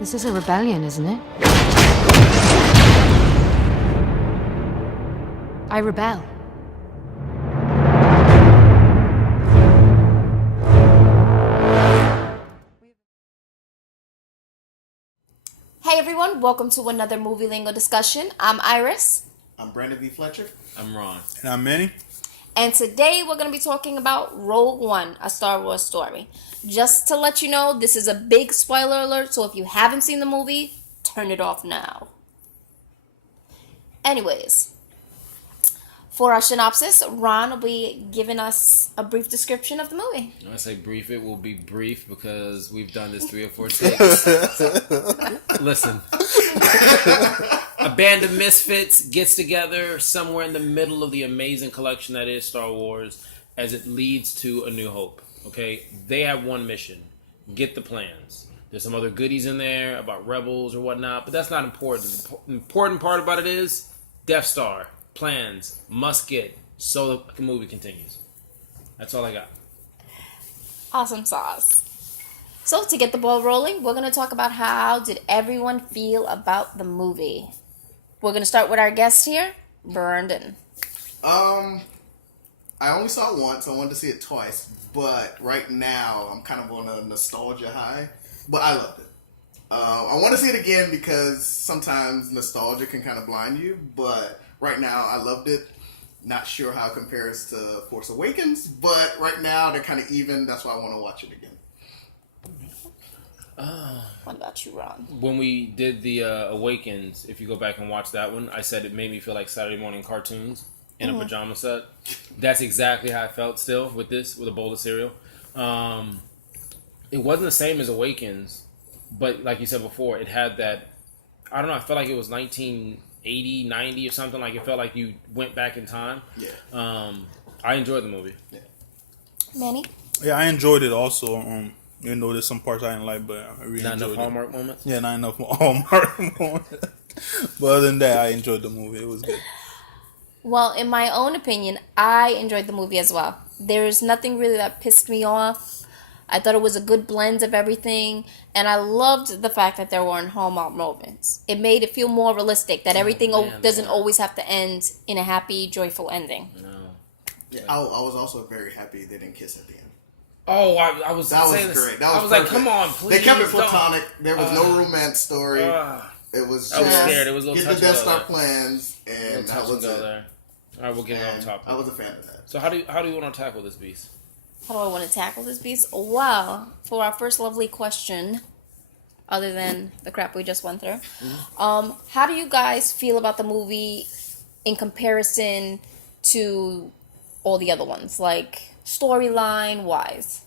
This is a rebellion, isn't it? I rebel. Hey everyone, welcome to another movie lingo discussion. I'm Iris, I'm Brandon V. Fletcher. I'm Ron. And I'm Manny. and today we're going to be talking about Rogue One, a Star Wars story. Just to let you know, this is a big spoiler alert, so if you haven't seen the movie, turn it off now. Anyways, for our synopsis, Ron will be giving us a brief description of the movie. When I say brief, it will be brief because we've done this 3 or 4 takes. Listen. A band of misfits gets together somewhere in the middle of the amazing collection that is Star Wars as it leads to A New Hope. Okay? They have one mission. Get the plans. There's some other goodies in there about rebels or whatnot, but that's not important. The important part about it is Death Star. Plans, must get, so the movie continues. That's all I got. Awesome sauce. So to get the ball rolling, we're going to talk about how did everyone feel about the movie. We're going to start with our guest here, Brandon. I only saw it once. I wanted to see it twice, but right now I'm kind of on a nostalgia high. But I loved it. I want to see it again because sometimes nostalgia can kind of blind you. But right now I loved it. Not sure how it compares to Force Awakens, but right now they're kind of even. That's why I want to watch it again. What about you, Ron? When we did the Awakens, if you go back and watch that one, I said it made me feel like Saturday morning cartoons in a pajama set. That's exactly how I felt still with this, with a bowl of cereal. It wasn't the same as Awakens, but like you said before, it had that, I don't know, I felt like it was 1980, 90 or something. Like it felt like you went back in time. Yeah. I enjoyed the movie. Yeah. Manny? Yeah, I enjoyed it also. Even though there's some parts I didn't like, but I really Not enjoyed enough it. Hallmark moments? Yeah, not enough Hallmark moments. But other than that, I enjoyed the movie. It was good. Well, in my own opinion, I enjoyed the movie as well. There's nothing really that pissed me off. I thought it was a good blend of everything, and I loved the fact that there weren't Hallmark moments. It made it feel more realistic, that everything doesn't always have to end in a happy, joyful ending. No. Yeah. I was also very happy they didn't kiss at the end. Oh, I was That saying was this. great. That was I was like, perfect. come on, please. They kept it don't. platonic. There was no romance story. It was just I was scared. It was a little get touch the and Death go Star there. plans, and that was it. There. All right, we'll get it on And top. I was a fan of that. So how do you want to tackle this beast? How do I want to tackle this beast? Well, for our first lovely question, other than the crap we just went through, how do you guys feel about the movie in comparison to all the other ones, like storyline wise?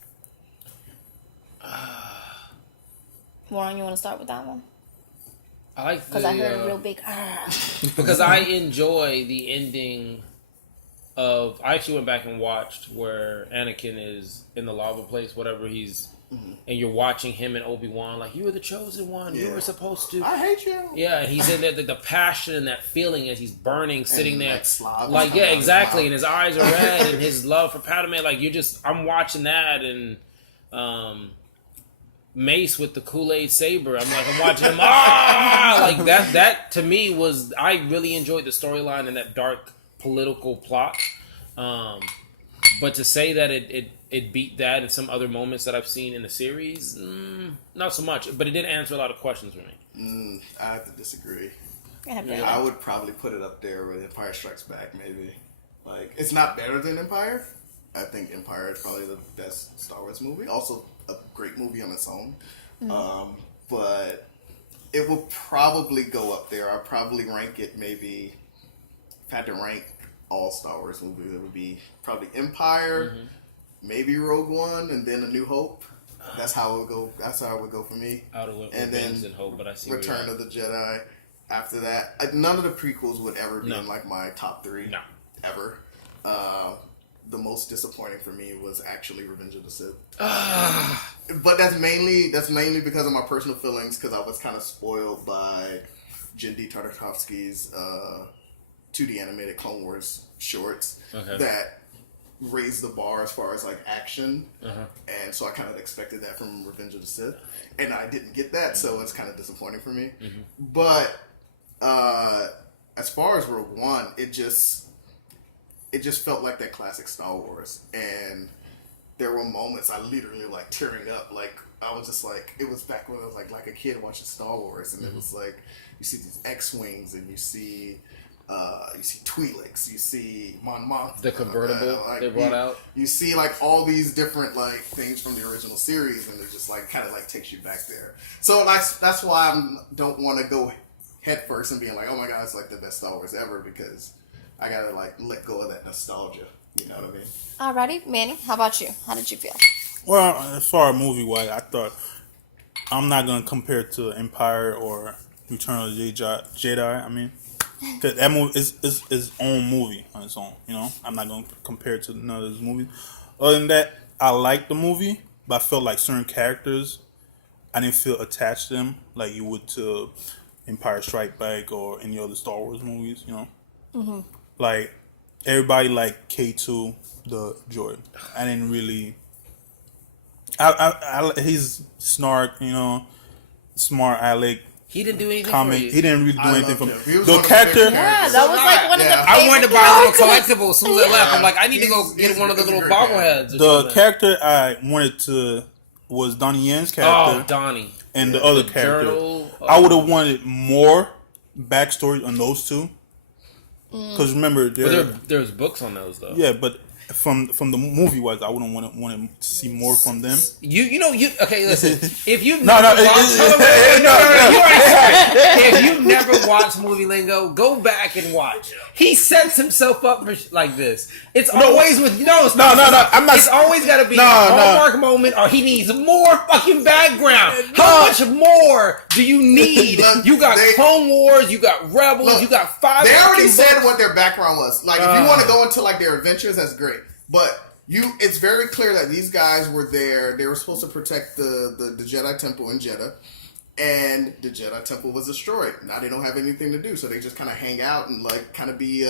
Warren, you want to start with that one? I like Because I heard a real big. because I enjoy the ending of. I actually went back and watched where Anakin is in the lava place, whatever he's, and you're watching him and Obi-Wan like you were the chosen one. You Yeah. were supposed to. I hate you. Yeah, and he's in there. The passion and that feeling as he's burning, sitting And there, that slob like coming out yeah, of his exactly. mouth. And his eyes are red, and his love for Padme. Like I'm watching that, and Mace with the Kool-Aid saber. I'm watching him. Like that. That to me was. I really enjoyed the storyline and that dark political plot. But to say that it beat that and some other moments that I've seen in the series, not so much. But it did answer a lot of questions for me. I have to disagree. Yeah. I would probably put it up there with Empire Strikes Back, maybe. Like, it's not better than Empire. I think Empire is probably the best Star Wars movie. Also, a great movie on its own. But it will probably go up there. I'd probably rank it maybe, if I had to rank all Star Wars movies, it would be probably Empire, maybe Rogue One, and then A New Hope. That's how it would go. That's how it would go for me. I would have went And with then Wings and Hope, but I see Return of the Jedi. After that, none of the prequels would ever be No. in like my top 3 No. ever. The most disappointing for me was actually Revenge of the Sith. But that's mainly because of my personal feelings, because I was kind of spoiled by Jen Tartakovsky's 2D animated Clone Wars shorts. Okay. That raised the bar as far as like action, and so I kind of expected that from Revenge of the Sith, and I didn't get that, so it's kind of disappointing for me. But as far as Rogue One, it just felt like that classic Star Wars, and there were moments I literally like tearing up. Like I was just like, it was back when I was like a kid watching Star Wars, and it was like you see these X-wings and you see Twi'leks, you see Mon Mothma, the convertible they brought out. You see like all these different like things from the original series, and it just like kind of like takes you back there. So that's why I don't want to go head first and being like, oh my god, it's like the best Star Wars ever, because I gotta like let go of that nostalgia. You know what I mean? Alrighty, Manny, how about you? How did you feel? Well, as far as movie wise, I thought I'm not gonna compare it to Empire or Return of the Jedi. I mean, because that movie is its own movie on its own. You know, I'm not gonna compare it to none of those movies. Other than that, I liked the movie, but I felt like certain characters I didn't feel attached to them like you would to Empire Strike Back or any other Star Wars movies. You know, like everybody liked K2, the droid. I didn't really. He's snark, you know, smart Alec. He didn't do anything Comment. for you. He didn't really do anything for me. He was The one of the character. favorite Yeah, characters. that was like one of the I wanted to buy a little collectible as soon as I left. I'm like, I need to go He's get one of the a little great bobbleheads. or The something. character I wanted to was Donnie Yen's character Oh, Donnie. and the other The character. journal, I would have wanted more backstory on those two. Because remember, But there's books on those though. yeah, but from the movie wise, I wouldn't want to see more from them. You okay? Listen, if you No, never it- watched, it- if you never watched movie Lingo, go back and watch. He sets himself up for like this. It's always with no. No, I'm not. It's always got to be No, a no. hallmark moment, or he needs more fucking background. How much more do you need? Look, You got they- Clone Wars, you got Rebels, Look, you got 5. They already fucking said books. what their background was. Like, if you want to go into like their adventures, that's great. But it's very clear that these guys were there. They were supposed to protect the Jedi Temple in Jeddah, and the Jedi Temple was destroyed. Now they don't have anything to do, so they just kind of hang out and like kind of be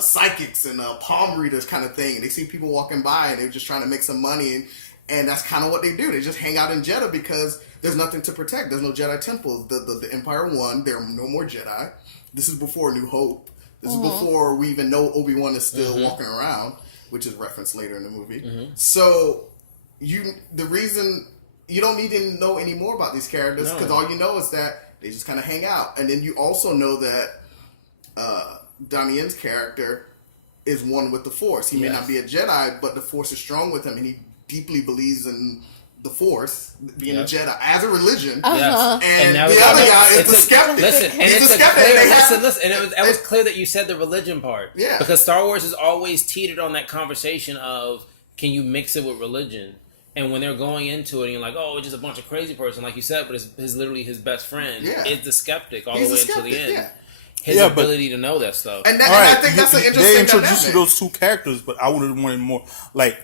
psychics and palm readers kind of thing. They see people walking by and they're just trying to make some money, and that's kind of what they do. They just hang out in Jeddah because there's nothing to protect. There's no Jedi Temple. The Empire won. There are no more Jedi. This is before New Hope. This is before we even know Obi-Wan is still walking around, which is referenced later in the movie. So the reason you don't need to know any more about these characters, because all you know is that they just kind of hang out. And then you also know that Donnie Yen's character is one with the Force. He may not be a Jedi, but the Force is strong with him, and he deeply believes in the Force, being a Jedi, as a religion. Yes. And now the it's- other guy is it's the a- skeptic. Listen, and He's it's the a skeptic. clear, They have- listen, and it was clear that you said the religion part. Yeah. Because Star Wars is always teetered on that conversation of, can you mix it with religion? And when they're going into it, and you're like, oh, it's just a bunch of crazy person, like you said, but it's literally his best friend is the skeptic all He's the way a until the skeptic, end. yeah. His Yeah, but- ability to know that stuff. And, All and I right, think that's an they interesting introduced you dynamic. those two characters, but I would have wanted more. Like,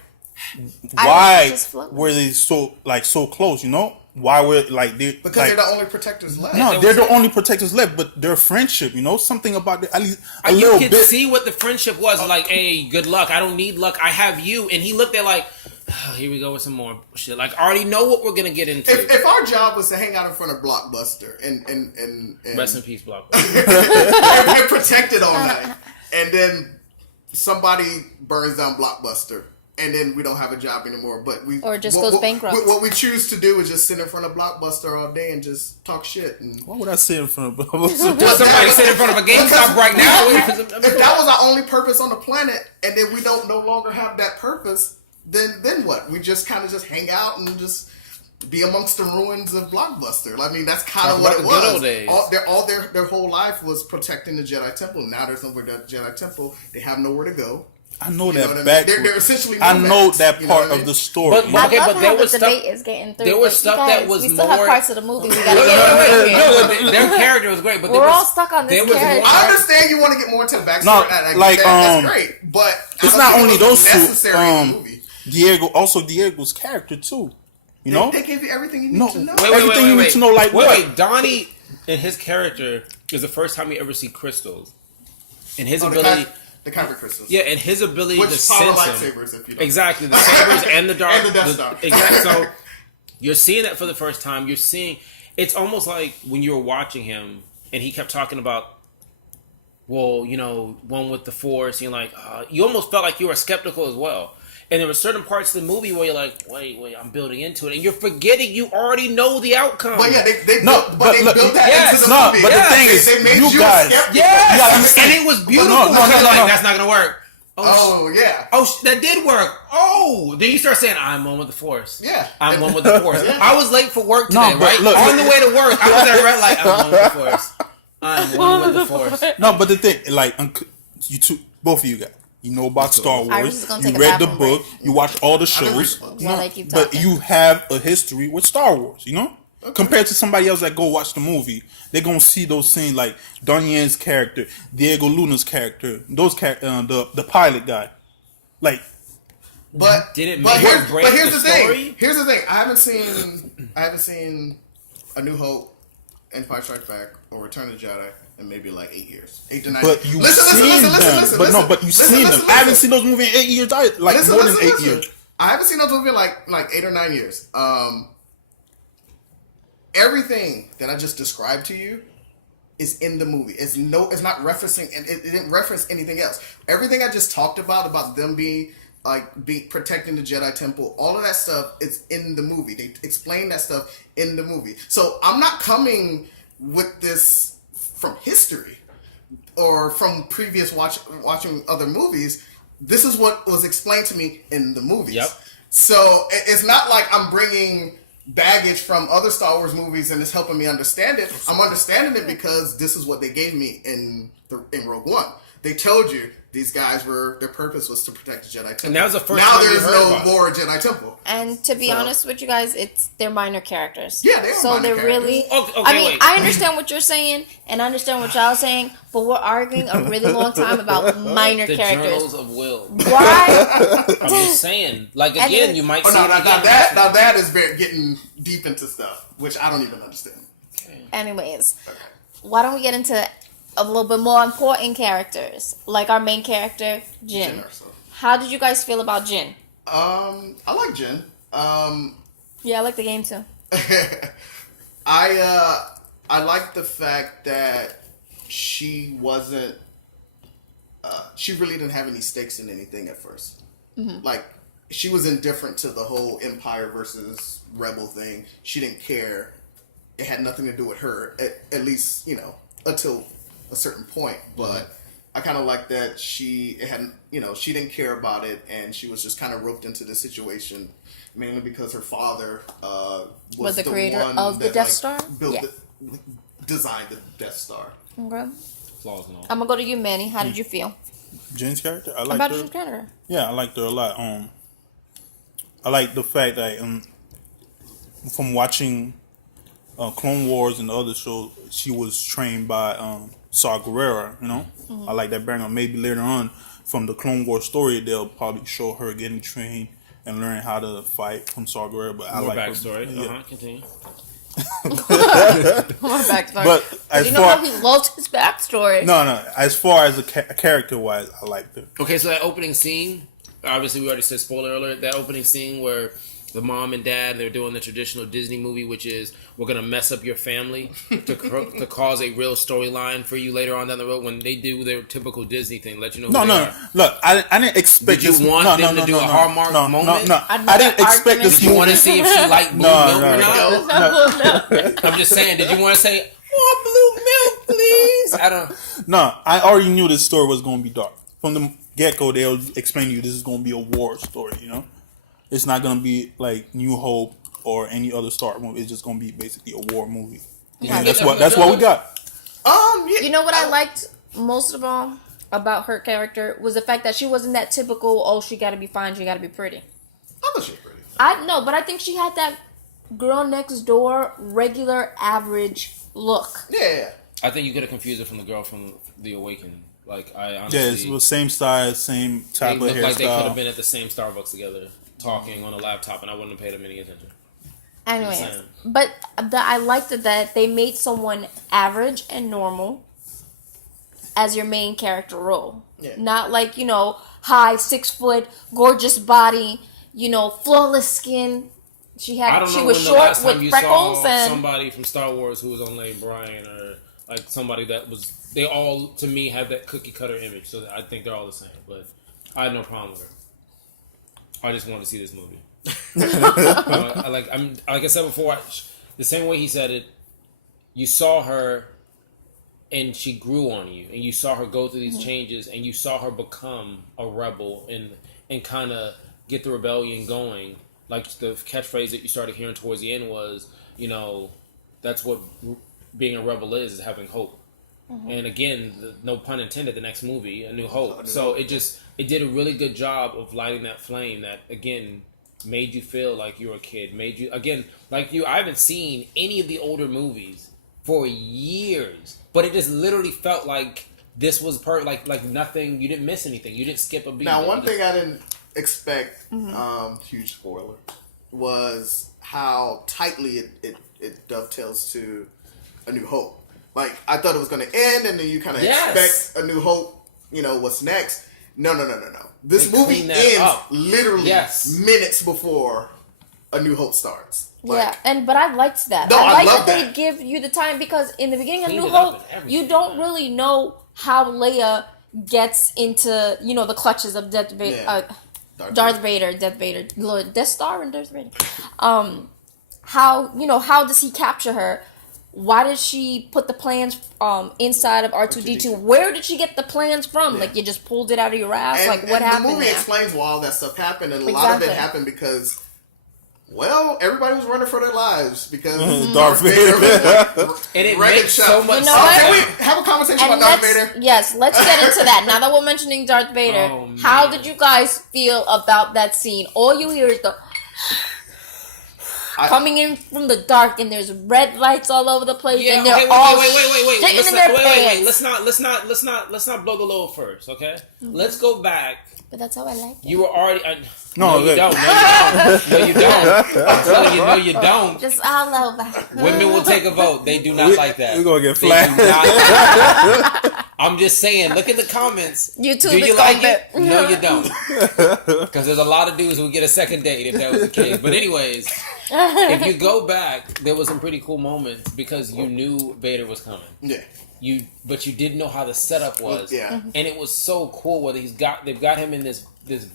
I why was just floating. were they so close? You know, why were they? Because like, they're the only protectors left. no, they're the only protectors left. But their friendship, you know, something about it, at least a You little could bit. see what the friendship was like. Hey, good luck. I don't need luck. I have you. And he looked at like, oh, here we go with some more shit. Like, I already know what we're gonna get into. If our job was to hang out in front of Blockbuster and Rest in peace, Block. and protect it all night, and then somebody burns down Blockbuster, and then we don't have a job anymore, but we Or just goes bankrupt. What we choose to do is just sit in front of Blockbuster all day and just talk shit. And Why would I sit in front of? Does somebody sit in front of a GameStop right now? if that was our only purpose on the planet, and then we don't no longer have that purpose, then what? We just kind of just hang out and just be amongst the ruins of Blockbuster. I mean, that's kind of Talk what about it the good was. old days. Their whole life was protecting the Jedi Temple. Now there's no more Jedi Temple. They have nowhere to go. I know You know that what I mean? back. They're essentially I know nomads, that you know part what I mean? of the story. But- I Okay, love but how there the was stuff- debate is getting through. there was but stuff you that guys, was we still have more- parts of the movie we gotta get through. No, their character was great, but We're all stuck on this there was character. one- I understand you want to get more into the backstory. No, and I get like, that. That's great, but I it's don't not think only it was those two. necessary in the movie. Diego's character too. You know, They gave you everything you need No. to know. Wait, everything you need to know, like what? wait, Donnie and his character is the first time you ever see crystals, and his Oh, the ability. The kyber crystals. Yeah, and his ability Which to power sense him. lightsabers, if you don't. Exactly, the sabers and the dark. And the Death Star. Exactly. So you're seeing that for the first time. You're seeing. It's almost like when you were watching him, and he kept talking about, well, you know, one with the Force. And you're like, you almost felt like you were skeptical as well. And there were certain parts of the movie where you're like, wait, I'm building into it, and you're forgetting you already know the outcome. But yeah, they No, built, but they look, built that yes, into the no, movie. but the thing is, they made you you guys- skeptical. Yes, Yeah, I'm saying- and it was beautiful. No, because like, no. that's not gonna work. Oh yeah. That did work. Oh, then you start saying, I'm one with the Force. Yeah. I'm one with the Force. Yeah. I was late for work today, No, but right? look- On the way to work, I was at a red light. I'm one with the Force. I'm one with the Force. No, but the thing, like, you two, both of you guys, you know about Star I was Wars. just gonna You take a read the bathroom book. break. You watch all the didn't read shows. the book. Yeah, they keep But talking. you have a history with Star Wars. You know, compared to somebody else that go watch the movie, they're gonna see those scenes like Donnie Yen's character, Diego Luna's character, the pilot guy, like. But Did it but make or here's, break but here's the the thing. story? Here's the thing. I haven't seen A New Hope, Empire Strikes Back, or Return of the Jedi in maybe like 8 years, 8 to 9. But you've seen them. But no, but you've seen them. I haven't seen those movies in 8 years. Like more than 8 years. I haven't seen those movies in like 8 or 9 years. Everything that I just described to you is in the movie. It's not referencing, and it didn't reference anything else. Everything I just talked about them being protecting the Jedi Temple, all of that stuff is in the movie. They explain that stuff in the movie. So I'm not coming with this from history or from previous watching other movies. This is what was explained to me in the movies. Yep. So it's not like I'm bringing baggage from other Star Wars movies and it's helping me understand it. I'm understanding it because this is what they gave me in Rogue One. They told you these guys their purpose was to protect the Jedi Temple. And that was the first now time we there's heard no about it. more Jedi Temple. And to be So- honest with you guys, they're minor characters. Yeah, they are So minor they're characters. really. Okay, I mean, wait. I understand what you're saying, and I understand what y'all saying, but we're arguing a really long time about minor The characters. Journals of Will. Why? I'm just saying. Like, And again, then- you might Oh see no, it now again. that is getting deep into stuff, which I don't even understand. Anyways, why don't we get into a little bit more important characters, like our main character, Jin. Jyn Erso. How did you guys feel about Jin? I like Jyn. Yeah, I like the game too. I like the fact that she wasn't. She really didn't have any stakes in anything at first. Like she was indifferent to the whole Empire versus Rebel thing. She didn't care. It had nothing to do with her, at least until a certain point. But I kind of like that she didn't care about it, and she was just kind of roped into the situation, mainly because her father was the creator one of the that, Death Star? built Yeah. designed the Death Star. Okay. Flaws and all. I'm gonna go to you, Manny. How did you feel Jen's character, I about like Jin her. character? Yeah, I liked her a lot. I like the fact that from watching Clone Wars and the other shows, she was trained by Saw Gerrera. I like that background. Maybe later on, from the Clone Wars story, they'll probably show her getting trained and learning how to fight from Saw Gerrera. But I More like her- backstory. yeah. Continue. My backstory. But as you know far how he loved his backstory. no, as far as character wise, I liked her. Okay, so that opening scene, obviously we already said spoiler alert, that opening scene where the mom and dad, they're doing the traditional Disney movie, which is we're going to mess up your family to cause a real storyline for you later on down the road when they do their typical Disney thing, let you know who they are. Look, I didn't expect Did you this. want them to do a Hallmark moment? No, Another I didn't expect argument. this Did you want to movie. see if she liked blue No, milk or not? no. I'm just saying, did you want to say, more blue milk, please? I don't... No, I already knew this story was going to be dark. From the get-go, they'll explain to you this is going to be a war story, It's not going to be like New Hope or any other Star Wars movie. It's just going to be basically a war movie. Yeah. And that's what we got. Yeah. You know what I liked most of all about her character was the fact that she wasn't that typical, oh, she gotta be fine, she gotta be pretty. I thought she was pretty. I know, but I think she had that girl next door, regular, average look. Yeah. I think you could have confused her from the girl from The Awakening. Like, I honestly... Yeah, it was same size, same They type of looked like they could have hairstyle. been at the same Starbucks together, talking on a laptop, and I wouldn't have paid them any attention. Anyways, Same. but I liked it that they made someone average and normal as your main character role. Yeah. Not like, high, 6 foot, gorgeous body, flawless skin. She I don't know was when the short last time with you freckles saw and somebody from Star Wars who was on Lane Bryant or like somebody that was. They all to me have that cookie cutter image, so I think they're all the same. But I had no problem with her. I just wanted to see this movie. Like I said before, the same way he said it, you saw her, and she grew on you, and you saw her go through these changes, and you saw her become a rebel and kind of get the rebellion going. Like the catchphrase that you started hearing towards the end was, that's what being a rebel is having hope. And again, no pun intended, the next movie, A New Hope. So it did a really good job of lighting that flame that, again, made you feel like you were a kid. Made you, again, like you, I haven't seen any of the older movies for years. But it just literally felt like this was like nothing, you didn't miss anything. You didn't skip a beat. Now, one thing I didn't expect, huge spoiler, was how tightly it dovetails to A New Hope. Like, I thought it was going to end, and then you kind of expect A New Hope, what's next. No. This movie ends literally minutes before A New Hope starts. Like, but I liked that. No, I I love that that. they give you the time, because in the beginning of Clean New it up Hope, and everything. you don't really know how Leia gets into, the clutches of Darth Vader, Death Star and Darth Vader. How does he capture her? Why did she put the plans inside of R2-D2? Where did she get the plans from? Yeah. Like, you just pulled it out of your ass? and, Like, what happened the movie there? explains why all that stuff happened, and a lot of it happened because, well, everybody was running for their lives because Darth Vader. and it wrecked makes shop. so much You know what? Can sense. we have a conversation And about Darth Vader? Yes, let's get into that. Now that we're mentioning Darth Vader, Oh, man. how did you guys feel about that scene? All you hear is the coming in from the dark, and there's red lights all over the place, and they're all wait. sticking in their pants. Let's not blow the load first, okay? Let's go back. But that's how I like it. You were already. No, you look. don't. No, you don't. I'm telling you, no, you don't. Just all over. Women will take a vote. They do not like that. We're going to get They flat. do not- I'm just saying, look at the comments. You too, Do you the like comment. it? No, you don't. Because there's a lot of dudes who would get a second date if that was the case. But anyways, if you go back, there was some pretty cool moments because you knew Vader was coming. Yeah. But you didn't know how the setup was. Yeah. And it was so cool whether they've got him in this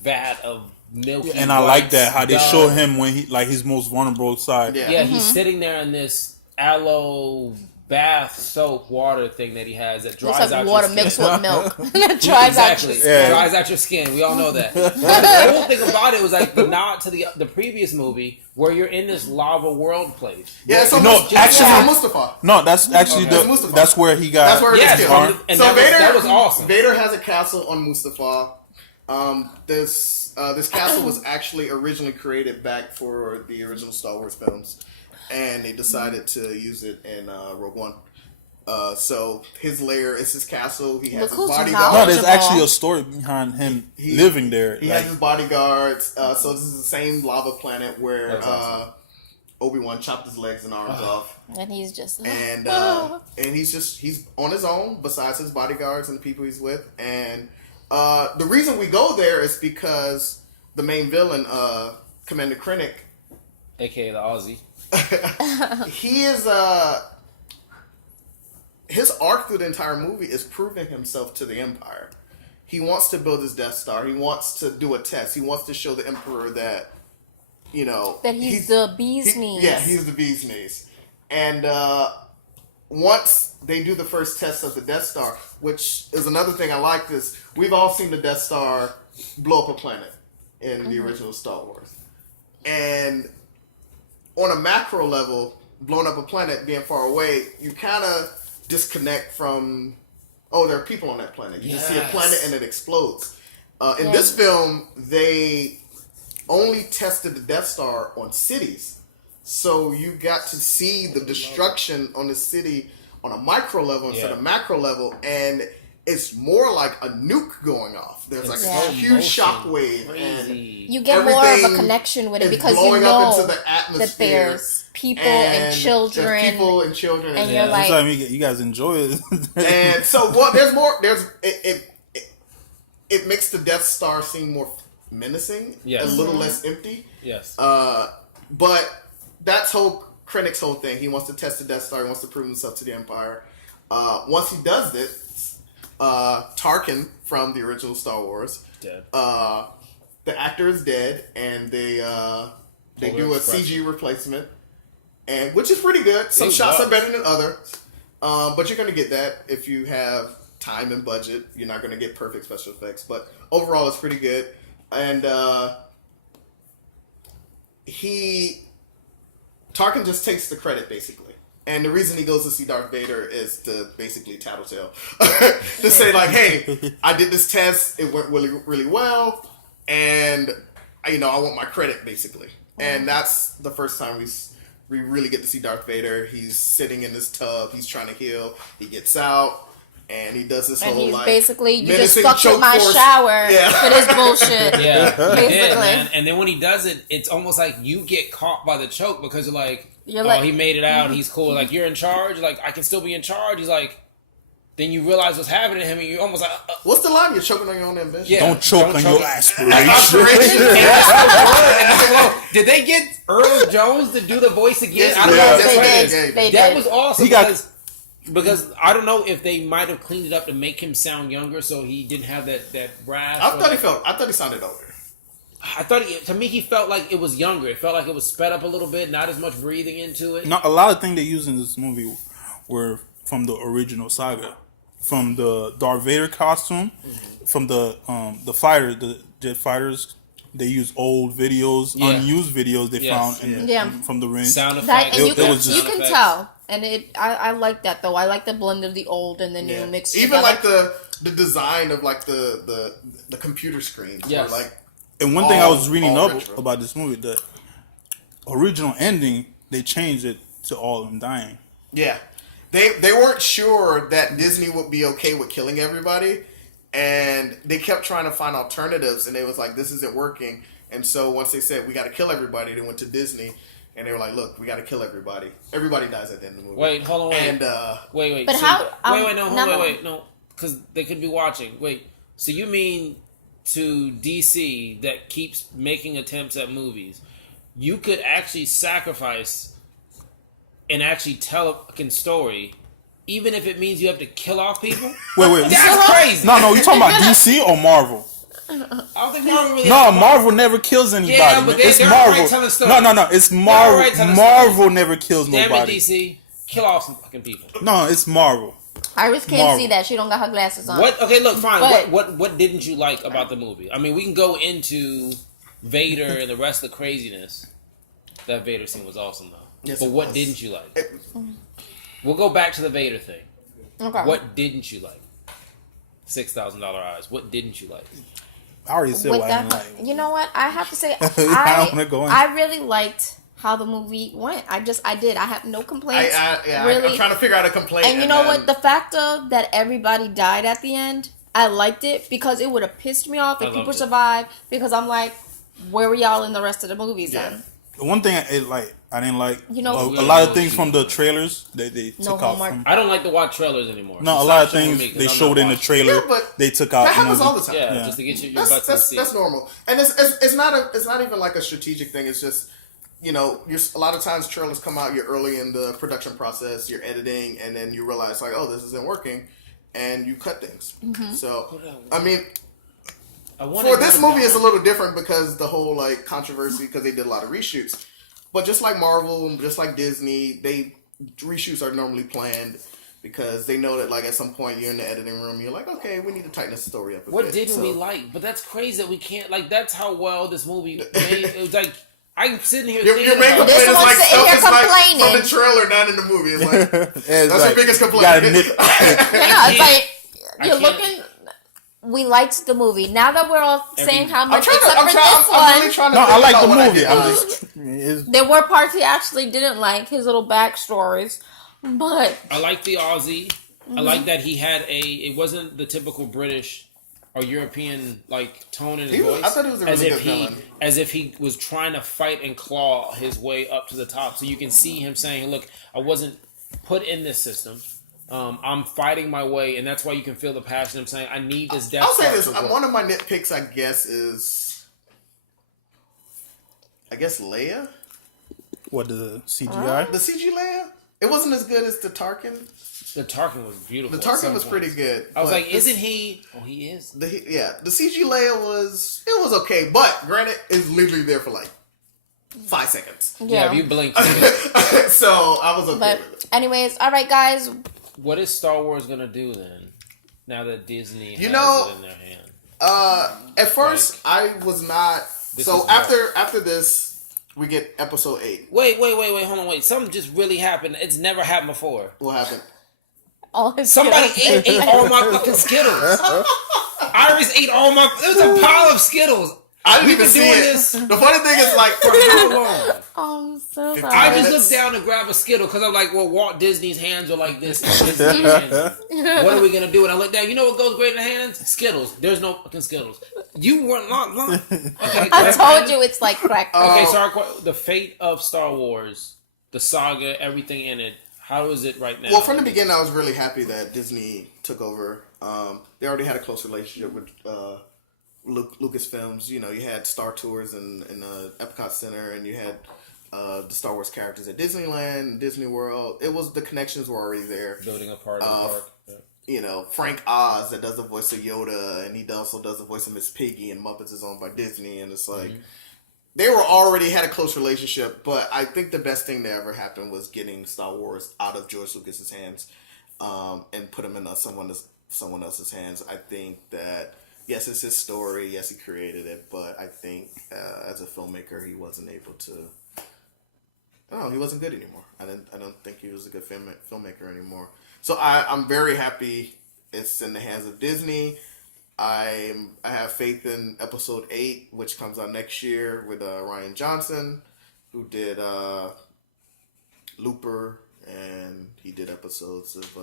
vat of milky And I like white that, how they stuff. show him when he, like, his most vulnerable side. Yeah. Yeah, he's sitting there in this aloe bath soap water thing that he has that dries Looks like out water your skin. mixed with milk. It dries out Exactly. your Yeah. Dries out your skin. We all know that. But the whole thing about it was like the nod to the previous movie where you're in this lava world place. Yeah, so No, actually- Mustafa. No, that's actually That's Mustafa. that's where he got. That's where Yes, it's from killed. the- and So that was awesome. Vader has a castle on Mustafa. This castle was actually originally created back for the original Star Wars films, and they decided to use it in Rogue One. So his lair is his castle. He has Look his who's bodyguards. No, there's knowledgeable. actually a story behind him living there. He Like, has his bodyguards. So this is the same lava planet where That's awesome. Obi-Wan chopped his legs and arms off. And he's just... And he's on his own besides his bodyguards and the people he's with. And the reason we go there is because the main villain, Commander Krennic, AKA the Aussie. he is his arc through the entire movie is proving himself to the Empire. He wants to build his Death Star. He wants to do a test. He wants to show the Emperor that that he's the bee's knees. Yeah, he's the bee's knees. And once they do the first test of the Death Star, which is another thing I like, is we've all seen the Death Star blow up a planet in the original Star Wars. And on a macro level, blowing up a planet, being far away, you kind of disconnect from, there are people on that planet. You just see a planet and it explodes. In this film, they only tested the Death Star on cities. So you got to see the destruction on the city on a micro level instead of macro level. And it's more like a nuke going off. There's like Yeah. a huge shockwave, and Crazy. You get more of a everything connection with it is because you blowing up know into the that atmosphere. there's people and children. There's people and children, and yeah. you're like- That's what I mean, you guys enjoy it. And so, well, there's more. It makes the Death Star seem more menacing, Yes. a little less empty. Yes. But that's Krennic's whole thing. He wants to test the Death Star. He wants to prove himself to the Empire. Once he does this, Tarkin from the original Star Wars, Dead. the actor is dead, and they do a CG replacement, and which is pretty good. Some shots are better than others, but you're going to get that if you have time and budget. You're not going to get perfect special effects, but overall it's pretty good. And Tarkin just takes the credit basically, and the reason he goes to see Darth Vader is to basically tattletale, to say like, "Hey, I did this test. It went really, really well, and I want my credit basically." And that's the first time we really get to see Darth Vader. He's sitting in this tub. He's trying to heal. He gets out. And he does this and whole he's like basically, you just menacing fucked with choke my force. shower Yeah. for this bullshit. Yeah, he did, Basically. man. And then when he does it, it's almost like you get caught by the choke because you're like, he made it out. He's cool. Like, you're in charge. Like, I can still be in charge. He's like, then you realize what's happening to him, and you're almost like, what's the line? You're choking on your own ambition. Yeah. Don't choke on your aspirations. Aspiration. Did they get Earl Jones to do the voice again? Yes, I don't know if that's they what it did. is. They That did. was awesome He got- because I don't know if they might have cleaned it up to make him sound younger, so he didn't have that rasp. I thought he sounded older. I thought to me he felt like it was younger. It felt like it was sped up a little bit, not as much breathing into it. No, a lot of things they used in this movie were from the original saga, from the Darth Vader costume, from the jet fighters. They used old videos, unused videos they found from the range. Sound effects. That, and It was you just- can tell. And I like that though. I like the blend of the old and the new mixed Even together. like the design of like the computer screens. Yes. Were, like, And one thing I was all reading up retro. about this movie, the original ending, they changed it to all of them dying. yeah, they weren't sure that Disney would be okay with killing everybody, and they kept trying to find alternatives, and they was like, this isn't working. And so once they said we got to kill everybody, they went to Disney. And they were like, "Look, we got to kill everybody. Everybody dies at the end of the movie." Wait, hold on, wait. And Wait. But so, how- no, because they could be watching. Wait, so you mean to DC that keeps making attempts at movies, you could actually sacrifice and actually tell a fucking story, even if it means you have to kill off people? Wait. That's crazy. No, you talking about DC or Marvel? I don't think Marvel really. No, Marvel never kills anybody. Yeah, but man. they- It's they're Marvel. alright telling stories. No. It's They're Marvel. alright telling Marvel never kills Damn it, nobody. DC, kill off some fucking people. No, it's Marvel. Iris can't Marvel. see that. She don't got her glasses on. What? Okay, look, fine. But- What didn't you like about the movie? I mean, we can go into Vader and the rest of the craziness. That Vader scene was awesome, though. Yes, but it what was. didn't you like? We'll go back to the Vader thing. Okay. What didn't you like? $6,000 eyes. What didn't you like? I already said With what I that, didn't like. you know what? I have to say, I don't wanna go in. I really liked how the movie went. I did. I have no complaints. I'm trying to figure out a complaint. And you know what? The fact of that everybody died at the end, I liked it because it would have pissed me off I if people loved it. survived. Because I'm like, where were y'all in the rest of the movies then? The one thing I didn't like, You know- a lot of things from the trailers that they No took out homework. from. I don't like to watch trailers anymore. No, So a lot of stop showing things me 'cause they I'm showed not in the watching. trailer. Yeah, but they took out. that happens the all movie. the time. Yeah, Yeah. just to get your butts in the seat. That's normal, and it's not even like a strategic thing. It's just a lot of times trailers come out. You're early in the production process. You're editing, and then you realize like, oh, this isn't working, and you cut things. So I mean, I wanna for go this to movie, Dawn. it's a little different because the whole like controversy because they did a lot of reshoots. But just like Marvel and just like Disney, reshoots are normally planned because they know that like at some point you're in the editing room, you're like, okay, we need to tighten this story up a What bit. didn't So- we like? But that's crazy that we can't. Like, that's how well this movie made. It was like, I'm sitting here Your thinking main about complaint This is one's like sitting stuff here is like complaining. from the trailer, not in the movie. It's like It's that's like, your biggest complaint. gotta nip- It's like I you're can't- looking. We liked the movie. Now that we're all saying how I'm much, trying to. except I'm for trying. this I'm one, really trying to. No, I think like about the what I movie. did I'm like. just. there were parts he actually didn't like, his little backstories. But I like the Aussie. I like that he had it wasn't the typical British or European like tone in his voice. I thought he was a really good villain. As if he was trying to fight and claw his way up to the top. So you can see him saying, "Look, I wasn't put in this system. I'm fighting my way," and that's why you can feel the passion. I'm saying, "I need this death." I'll say this: one of my nitpicks, I guess, is Leia. What, the CGI? The CG Leia. It wasn't as good as the Tarkin. The Tarkin was beautiful. The Tarkin was pretty good. I was like, "Isn't he?" Oh, he is. The CG Leia was okay, but granted, it's literally there for like 5 seconds. Yeah, if you blink. So I was okay But with it. anyways, all right, guys. What is Star Wars gonna do then? Now that Disney has it in their hand. At first, I was not. So after this, we get episode 8. Wait, hold on, wait. Something just really happened. It's never happened before. What happened? All his Somebody Skittles. ate all my fucking Skittles. Iris ate all my. It was a pile of Skittles. I didn't We've even been see doing it. this The funny thing is, like, for how long? I'm so sorry. I just minutes. looked down to grab a Skittle because I'm like, well, Walt Disney's hands are like this. And Disney's hands. What are we gonna do? And I look down. You know what goes great in the hands? Skittles. There's no fucking Skittles. You weren't lying. Okay, I told you it's like crack. Okay, so the fate of Star Wars, the saga, everything in it. How is it right now? Well, from the beginning, I was really happy that Disney took over. They already had a close relationship with Lucasfilms. You know, you had Star Tours in the Epcot Center, and you had the Star Wars characters at Disneyland, Disney World. The connections were already there. Building a part of the park. Yeah. You know, Frank Oz that does the voice of Yoda, and he also does the voice of Miss Piggy, and Muppets is owned by Disney, and it's like they were already had a close relationship. But I think the best thing that ever happened was getting Star Wars out of George Lucas's hands and put him in someone else's hands. I think that yes, it's his story. Yes, he created it, but I think as a filmmaker, he wasn't able to. Oh, he wasn't good anymore. I don't think he was a good filmmaker anymore. So I'm very happy it's in the hands of Disney. I have faith in episode 8, which comes out next year with Rian Johnson, who did Looper, and he did episodes of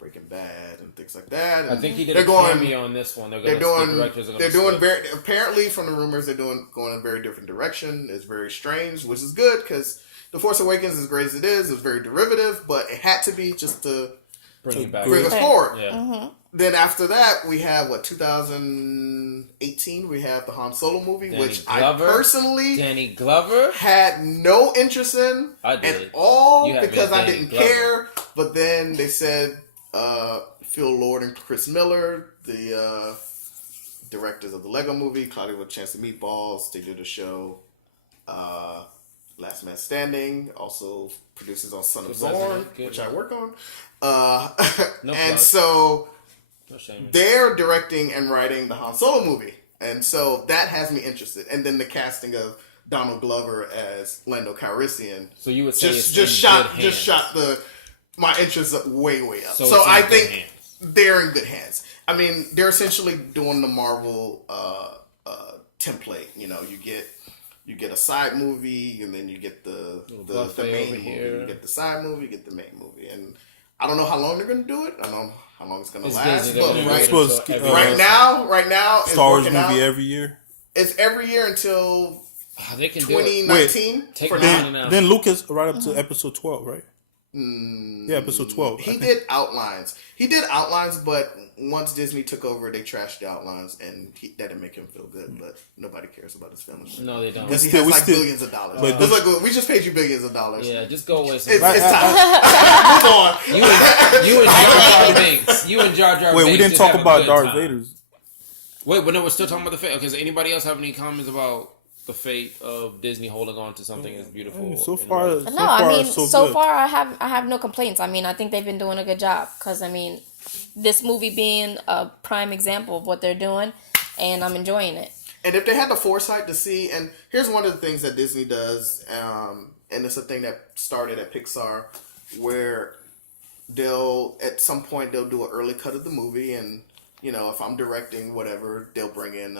Breaking Bad and things like that. And I think he did a cameo on this one. They're doing very apparently from the rumors they're going a very different direction. It's very strange, which is good because The Force Awakens, as great as it is very derivative, but it had to be just to bring us forward. Yeah. Mm-hmm. Then after that, we have 2018. We have the Han Solo movie, which I personally Danny Glover had no interest in at all because I didn't care. But then they said Phil Lord and Chris Miller, the directors of the Lego movie, Cloudy with a Chance of Meatballs, they did a show. Last Man Standing, also producers on Son of Zorn, which I work on. So they're directing and writing the Han Solo movie. And so that has me interested. And then the casting of Donald Glover as Lando Calrissian. So you would say just shot my interest way up. So I think they're in good hands. I mean, they're essentially doing the Marvel template. You know, you get a side movie, and then you get the main movie. You get the side movie, you get the main movie. And I don't know how long they're going to do it. I don't know how long it's going to last. But right now, Star Wars movie every year. It's every year until they can 2019. Then Lucas right up to episode 12, right? Yeah, episode 12. He did outlines, but once Disney took over, they trashed the outlines, and that didn't make him feel good. But nobody cares about his film. No, they don't. Because he has billions of dollars. But we just paid you billions of dollars. Yeah, just go away. It's time. Move on. You and Jar Jar Binks. You and Jar Jar. Wait, we didn't talk about Darth Vader's. Wait, but no, we're still talking about the fate. Okay, does anybody else have any comments about the fate of Disney holding on to something as beautiful? So far, I have no complaints. I mean, I think they've been doing a good job because I mean, this movie being a prime example of what they're doing, and I'm enjoying it. And if they had the foresight to see, and here's one of the things that Disney does, and it's a thing that started at Pixar, where at some point they'll do an early cut of the movie, and you know, if I'm directing whatever, they'll bring in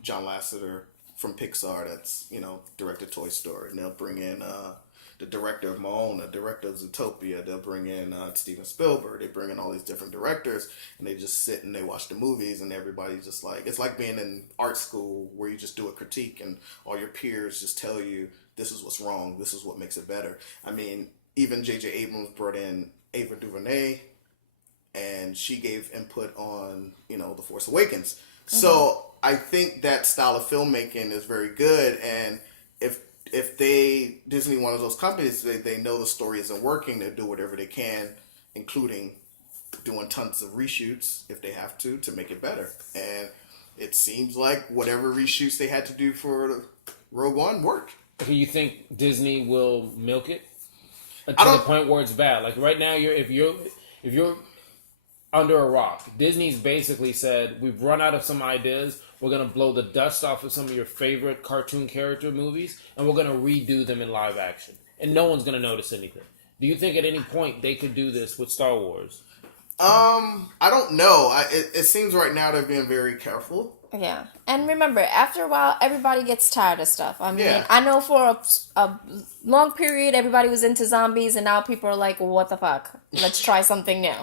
John Lasseter from Pixar that's, you know, directed Toy Story, and they'll bring in the director of Moana, the director of Zootopia. They'll bring in Steven Spielberg. They bring in all these different directors, and they just sit and they watch the movies, and everybody's just like, it's like being in art school where you just do a critique, and all your peers just tell you this is what's wrong, this is what makes it better. I mean, even J.J. Abrams brought in Ava DuVernay, and she gave input on, The Force Awakens. Mm-hmm. So I think that style of filmmaking is very good, and if Disney, one of those companies, they know the story isn't working, they do whatever they can, including doing tons of reshoots if they have to make it better. And it seems like whatever reshoots they had to do for Rogue One worked. Okay, you think Disney will milk it to the point where it's bad? Like right now, if you're under a rock, Disney's basically said, we've run out of some ideas. We're going to blow the dust off of some of your favorite cartoon character movies, and we're going to redo them in live action. And no one's going to notice anything. Do you think at any point they could do this with Star Wars? I don't know. It seems right now they're being very careful. Yeah. And remember, after a while, everybody gets tired of stuff. I mean, Yeah. I know for a long period, everybody was into zombies, and now people are like, well, what the fuck? Let's try something new.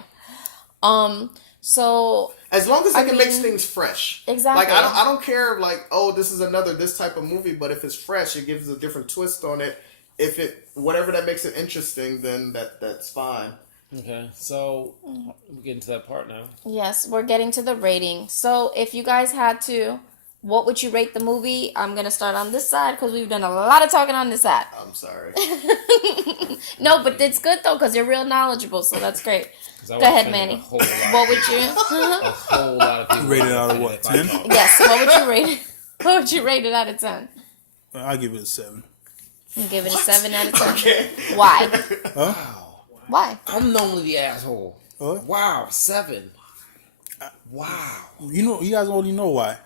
So as long as they can make things fresh, exactly. Like I don't care if this is another this type of movie, but if it's fresh, it gives a different twist on it. If it whatever that makes it interesting, then that's fine. Okay, so we're getting to that part now. Yes, we're getting to the rating. So if you guys had to, what would you rate the movie? I'm gonna start on this side because we've done a lot of talking on this side. I'm sorry. No, but it's good though because you're real knowledgeable, so that's great. Go ahead, Manny. What would you? A whole lot of people Rate it out of what, 10? Yes. What would you rate it? What would you rate it out of 10? I'll give it a 7. You give it a 7 out of 10. Okay. Why? Huh? Why? I'm normally the asshole. What? Wow, 7. Wow. You guys already know why.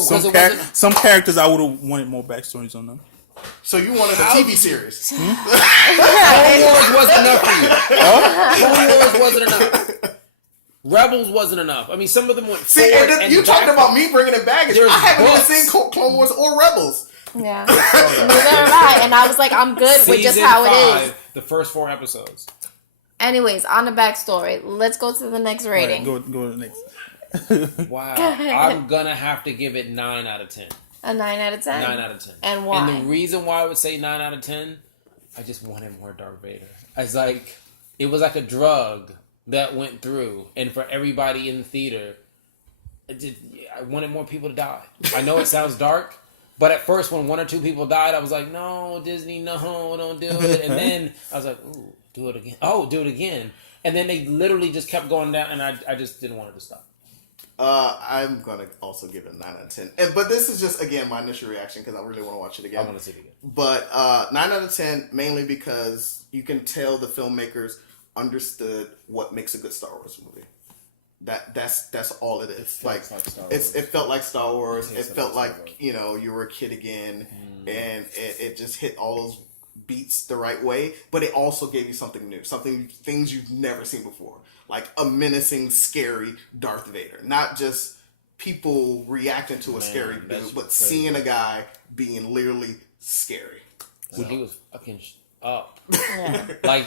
Some characters I would have wanted more backstories on them. So you wanted a TV series? Clone Wars wasn't enough for you. Clone Wars wasn't enough. Rebels wasn't enough. I mean, some of them went forward and you talking about me bringing it back. I haven't even seen Clone Wars or Rebels. Yeah. Neither have I. And I was like, I'm good with just how it is. The first 4 episodes. Anyways, on the backstory, let's go to the next rating. Right, go to the next. Wow. I'm going to have to give it 9 out of 10. A 9 out of 10? 9 out of 10. And why? And the reason why I would say 9 out of 10, I just wanted more Darth Vader. It was like a drug that went through. And for everybody in the theater, I wanted more people to die. I know it sounds dark, but at first when 1 or 2 people died, I was like, no, Disney, no, don't do it. And then I was like, ooh, do it again. Oh, do it again. And then they literally just kept going down, and I just didn't want it to stop. I'm gonna also give it 9 out of 10. But this is just again my initial reaction because I really want to watch it again. I want to see it again. But 9 out of 10 mainly because you can tell the filmmakers understood what makes a good Star Wars movie. That's all it is. It felt like Star Wars. It felt like you were a kid again, and it just hit all those beats the right way. But it also gave you something new, things you've never seen before. Like a menacing, scary Darth Vader. Not just people reacting to a scary dude, but seeing a guy being literally scary. So he was fucking up. Yeah. There's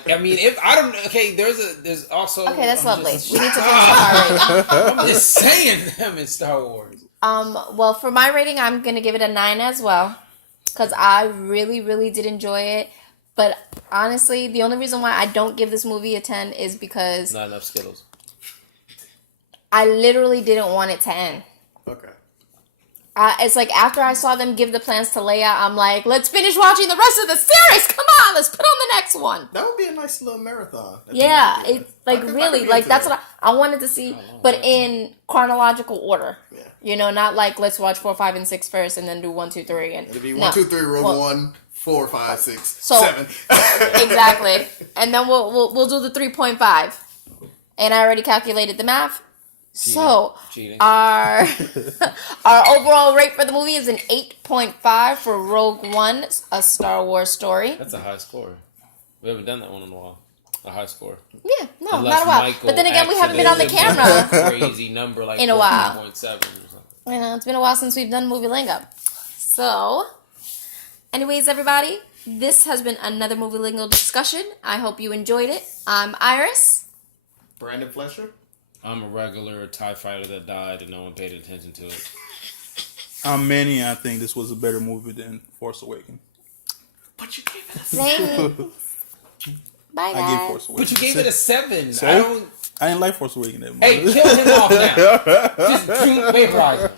also... Okay, that's lovely. We need to finish our rating. I'm just saying them in Star Wars. Well, for my rating, I'm going to give it a 9 as well. Because I really, really did enjoy it. But honestly, the only reason why I don't give this movie a 10 is because... Not enough Skittles. I literally didn't want it to end. Okay. It's like after I saw them give the plans to Leia, I'm like, let's finish watching the rest of the series. Come on, let's put on the next one. That would be a nice little marathon. Yeah, it's like really, like that's what I wanted to see, but in chronological order. Yeah. Not like let's watch 4, 5, and 6 first, and then do 1, 2, 3, and it'd be 1, 2, 3, Rogue One, 4, 5, 6, 7. Exactly, and then we'll do the 3.5, and I already calculated the math. Cheating. Our overall rate for the movie is an 8.5 for Rogue One, a Star Wars story. That's a high score. We haven't done that one in a while. A high score. Yeah, no, not a while. But then again, we haven't been on the camera. Crazy number like in a while. 4.7 or something. It's been a while since we've done movie Lingo. So, anyways, everybody, This has been another Movie Lingo discussion. I hope you enjoyed it. I'm Iris. Brandon Fletcher. I'm a regular TIE fighter that died and no one paid attention to it. I'm Manny. I think this was a better movie than Force Awakens. But you gave it a Thanks. Bye, I gave guys. Force Awakens. But you gave it a 7. So? I don't... I didn't like Force Awakens that much. Hey, kill him off now. Just vaporize him.